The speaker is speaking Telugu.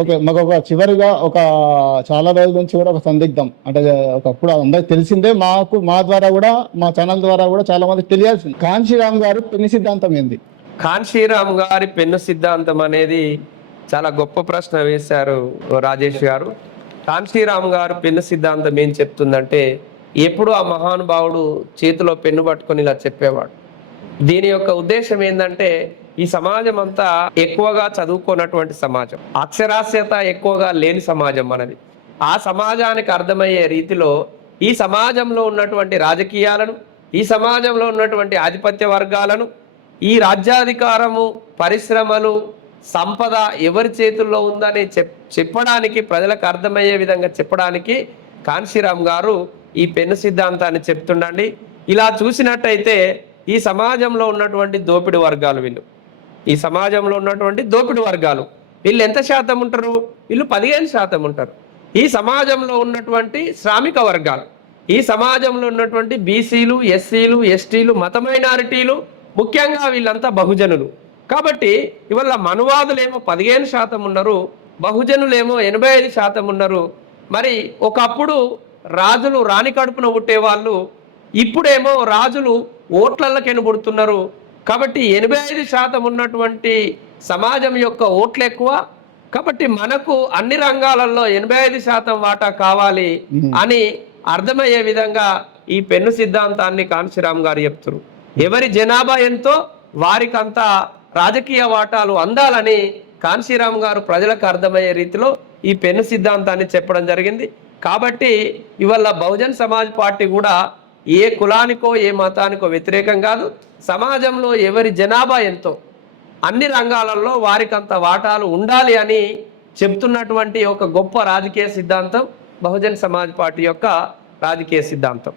ఓకే, మాకు ఒక చివరిగా చాలా రోజుల నుంచి కూడా ఒక సందిగ్ధం అంటే ఒకప్పుడు అందరికి తెలిసిందే, మా ద్వారా కూడా మా ఛానల్ ద్వారా కూడా చాలా మందికి తెలియాల్సింది. కాంశీరామ్ గారు పెళ్లి సిద్ధాంతం ఏంది? కాన్షీరామ్ గారి పెన్ను సిద్ధాంతం అనేది చాలా గొప్ప ప్రశ్న వేశారు రాజేష్ గారు. కాన్షీరామ్ గారు పెన్ను సిద్ధాంతం ఏం చెప్తుందంటే, ఎప్పుడు ఆ మహానుభావుడు చేతిలో పెన్ను పట్టుకొని ఇలా చెప్పేవాడు. దీని యొక్క ఉద్దేశం ఏంటంటే, ఈ సమాజం అంతా ఎక్కువగా చదువుకున్నటువంటి సమాజం, అక్షరాస్యత ఎక్కువగా లేని సమాజం మనది. ఆ సమాజానికి అర్థమయ్యే రీతిలో ఈ సమాజంలో ఉన్నటువంటి రాజకీయాలను, ఈ సమాజంలో ఉన్నటువంటి ఆధిపత్య వర్గాలను, ఈ రాజ్యాధికారము, పరిశ్రమలు, సంపద ఎవరి చేతుల్లో ఉందని చెప్పడానికి, ప్రజలకు అర్థమయ్యే విధంగా చెప్పడానికి కాన్షీరామ్ గారు ఈ పెన్ను సిద్ధాంతాన్ని చెప్తుండండి. ఇలా చూసినట్టయితే ఈ సమాజంలో ఉన్నటువంటి దోపిడి వర్గాలు, ఈ సమాజంలో ఉన్నటువంటి దోపిడి వర్గాలు వీళ్ళు ఎంత శాతం ఉంటారు? వీళ్ళు 15% ఉంటారు. ఈ సమాజంలో ఉన్నటువంటి శ్రామిక వర్గాలు, ఈ సమాజంలో ఉన్నటువంటి బీసీలు, ఎస్సీలు, ఎస్టీలు, మత మైనారిటీలు, ముఖ్యంగా వీళ్ళంతా బహుజనులు. కాబట్టి ఇవాళ మనువాదులేమో 15% ఉన్నారు, బహుజనులేమో 85% ఉన్నారు. మరి ఒకప్పుడు రాజులు రాణి కడుపున పుట్టేవాళ్ళు, ఇప్పుడేమో రాజులు ఓట్లకెను పుడుతున్నారు. కాబట్టి 85% ఉన్నటువంటి సమాజం యొక్క ఓట్లు ఎక్కువ. కాబట్టి మనకు అన్ని రంగాలలో 85% వాటా కావాలి అని అర్థమయ్యే విధంగా ఈ పెన్ను సిద్ధాంతాన్ని కాన్షీరామ్ గారు చెప్తారు. ఎవరి జనాభా ఎంతో వారికంతా రాజకీయ వాటాలు అందాలని కాన్షీరామ్ గారు ప్రజలకు అర్థమయ్యే రీతిలో ఈ పెన్ను సిద్ధాంతాన్ని చెప్పడం జరిగింది. కాబట్టి ఇవాళ బహుజన్ సమాజ్ పార్టీ కూడా ఏ కులానికో ఏ మతానికో వ్యతిరేకం కాదు. సమాజంలో ఎవరి జనాభా ఎంతో అన్ని రంగాలలో వారికంత వాటాలు ఉండాలి అని చెప్తున్నటువంటి ఒక గొప్ప రాజకీయ సిద్ధాంతం బహుజన్ సమాజ్ పార్టీ యొక్క రాజకీయ సిద్ధాంతం.